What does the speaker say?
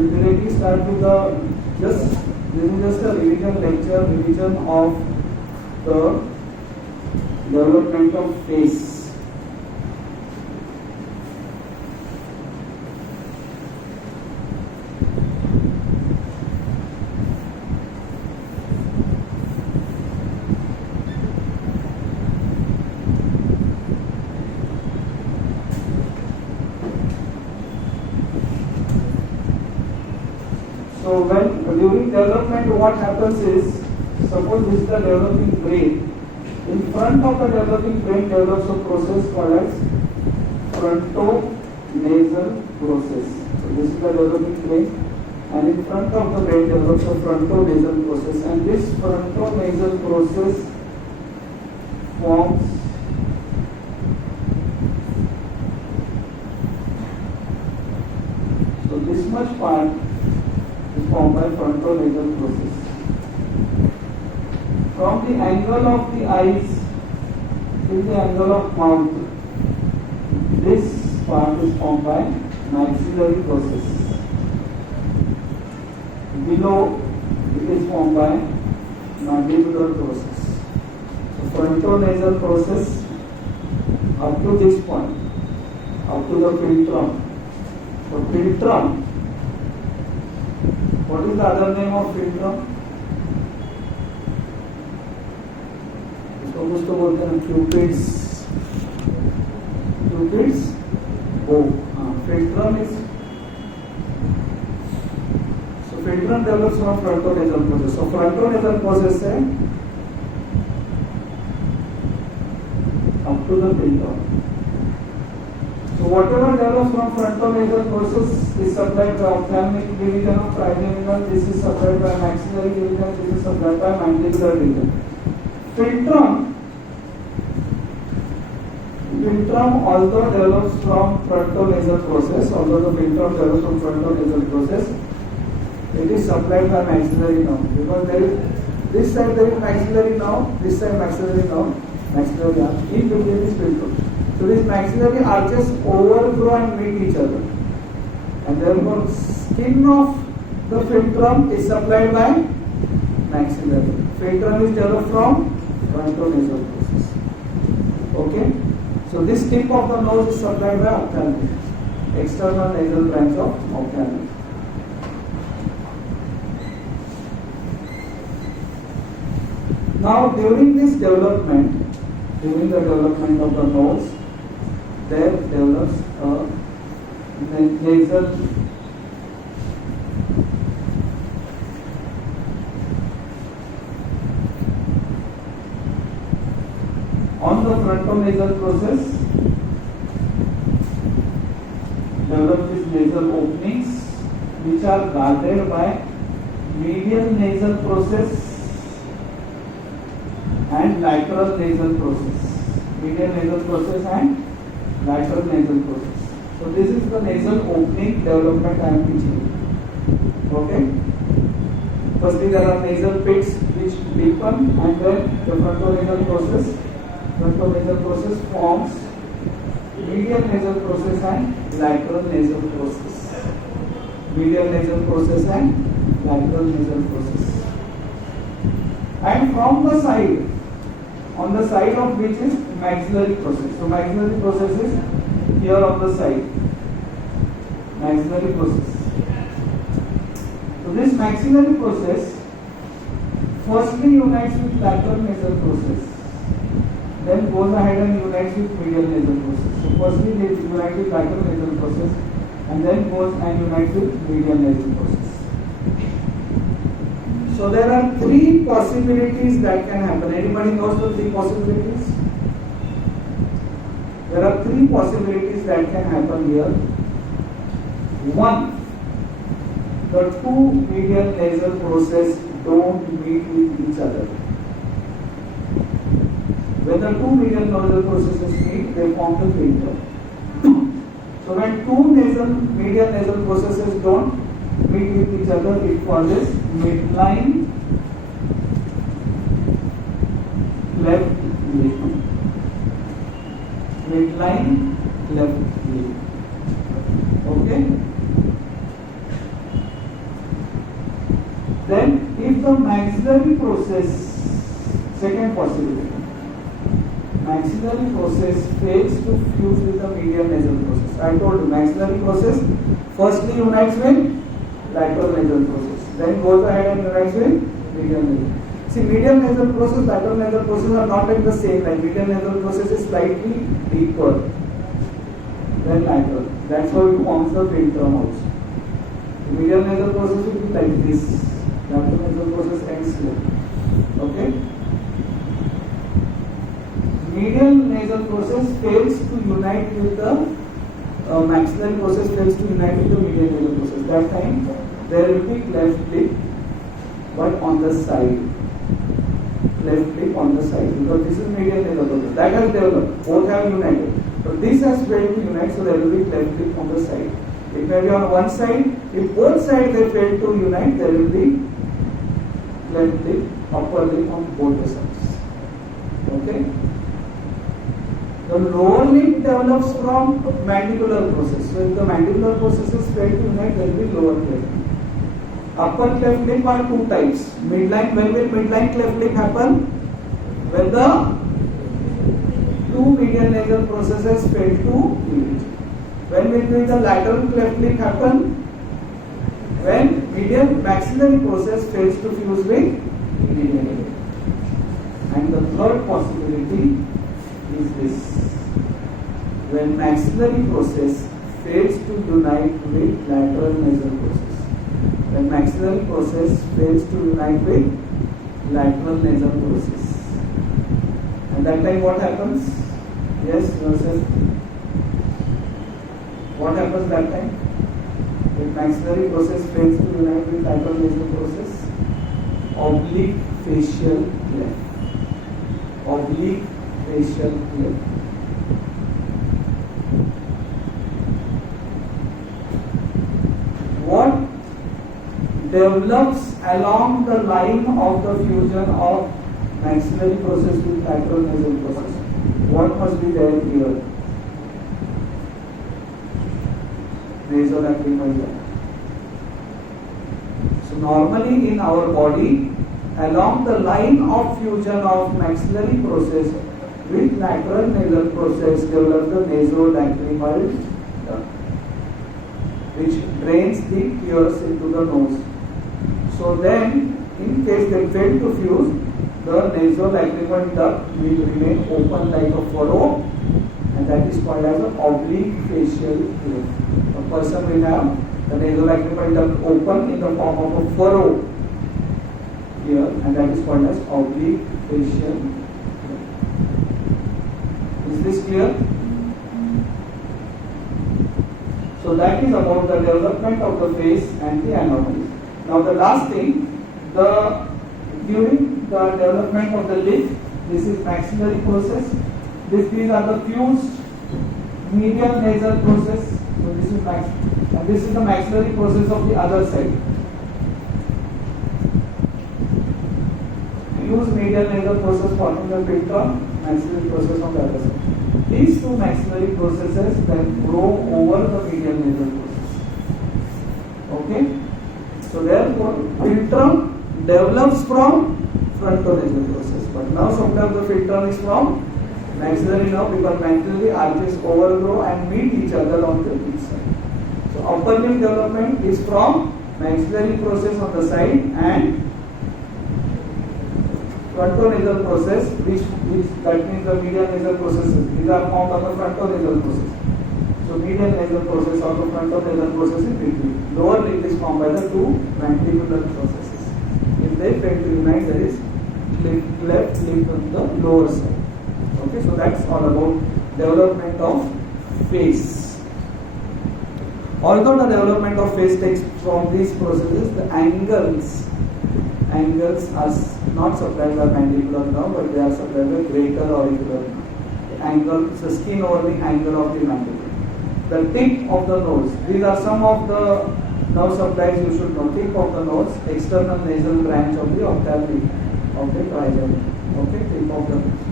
we'll directly start with this is just a revision of the development of face. So when during development, what happens is, suppose this is the developing brain. In front of the developing brain develops a process called as frontonasal process. So this is the developing brain, and in front of the brain develops a frontonasal process, and this frontonasal process forms so this much part is formed by frontonasal process. From the angle of the eyes till the angle of mouth, this part is formed by maxillary process. Below, it is formed by mandibular process. So frontonasal process up to this point, up to the philtrum. So philtrum, what is the other name of philtrum? उसको बोलते हैं cupids बो. Philtrum is so philtrum develops from frontonasal process. So frontonasal process है up to the philtrum. So whatever develops from frontonasal process is supplied by ophthalmic division of trigeminal. This is supplied by maxillary division. This is supplied by mandibular division. Philtrum, although develops from frontonasal process, it is supplied by maxillary nerve, because there is this side there is maxillary nerve, this side maxillary nerve, maxillary arch. In between is philtrum. So these maxillary arches overgrow and meet each other, and therefore skin of the philtrum is supplied by maxillary. Philtrum is developed from frontonasal process. Okay. So this tip of the nose is supplied by ophthalmic, external nasal branch of ophthalmic. Now during the development of the nose, there develops a nasal on the frontonasal process develop these nasal openings which are guarded by medial nasal process and lateral nasal process. Medial nasal process and lateral nasal process. So this is the nasal opening development I am teaching. Okay. Firstly, there are nasal pits which deepen, and then the frontonasal process forms medial nasal process and lateral nasal process. Medial nasal process and lateral nasal process. And from the side, on the side of which is maxillary process. So maxillary process is here on the side. Maxillary process. So this maxillary process firstly unites with lateral nasal process, then goes ahead and unites with medial nasal process. So firstly they unite with lateral nasal process, and then goes and unites with medial nasal process. So there are three possibilities that can happen. Anybody knows the three possibilities? There are three possibilities that can happen here. One, the two medial nasal process don't meet with each other. When the two medial nasal processes meet, they form the philtrum. So when two medial nasal processes don't meet with each other, it causes midline left lip. Midline left lip. Okay. Then if the maxillary process, second possibility, maxillary process fails to fuse with the medial nasal process. I told you maxillary process firstly unites with lateral nasal process, then goes ahead and unites with medial nasal. See, medial nasal process, lateral nasal process are not at the same line. Medial nasal process is slightly deeper than lateral. That's how it forms the philtrum also. The medial nasal process will be like this. Lateral nasal process ends here. Okay? Medial nasal process fails to unite with the maxillary process fails to unite with the medial nasal process. That time there will be cleft lip, but on the side. Cleft lip on the side, because this is medial nasal process. That has developed. Both have united. But this has failed to unite, so there will be cleft lip on the side. It may be on one side. If both sides they fail to unite, there will be cleft lip, upper lip on both the sides. Okay? The lower lip develops from mandibular process. So if the mandibular processes fail to unite, there will be lower cleft lip. Upper cleft lip are two types. Midline, when will midline cleft lip happen? When the two medial nasal processes fail to unite. When will the lateral cleft lip happen? When medial maxillary process fails to fuse with medial nasal. And the third possibility is this. When maxillary process fails to unite with lateral nasal process. When maxillary process fails to unite with lateral nasal process. And that time what happens? Yes, yourself. What happens that time? When maxillary process fails to unite with lateral nasal process, oblique facial cleft. Oblique facial cleft. What develops along the line of the fusion of maxillary process with lateral nasal process? What must be there here? Nasolacrimal gland. So normally in our body, along the line of fusion of maxillary process with lateral nasal process develops the nasolacrimal duct, which drains the tears into the nose. So then, in case they fail to fuse, the nasolacrimal duct will remain open like a furrow, and that is called as an oblique facial cleft. A person will have the nasolacrimal duct open in the form of a furrow here, and that is called as oblique facial cleft. Is this clear? So that is about the development of the face and the anomalies. Now the last thing, during the development of the lip, this is maxillary process. These are the fused medial nasal process. So this is and this is the maxillary process of the other side. Fused medial nasal process forming the philtrum, maxillary process on the other side. These two maxillary processes then grow over the medial nasal process. Okay? So therefore, philtrum develops from frontonasal process. But now sometimes the philtrum is from maxillary now, because maxillary arches overgrow and meet each other on the each side. So upper lip development is from maxillary process on the side and frontonasal process, which that means the medial nasal processes. These are formed on the frontonasal process. So medial nasal process or the frontonasal process is between. Lower lip is formed by the two mandibular processes. If they fail to unite, there is cleft lip on the lower side. Okay, so that's all about development of face. Although the development of face takes from these processes, the angles are not supplied by mandibular nerve, but they are supplied by greater auricular nerve. The angle, the skin over the angle of the mandible. The tip of the nose. These are some of the nerve supplies you should know. Tip of the nose, external nasal branch of the ophthalmic of the trigeminal. Okay, tip of the nose.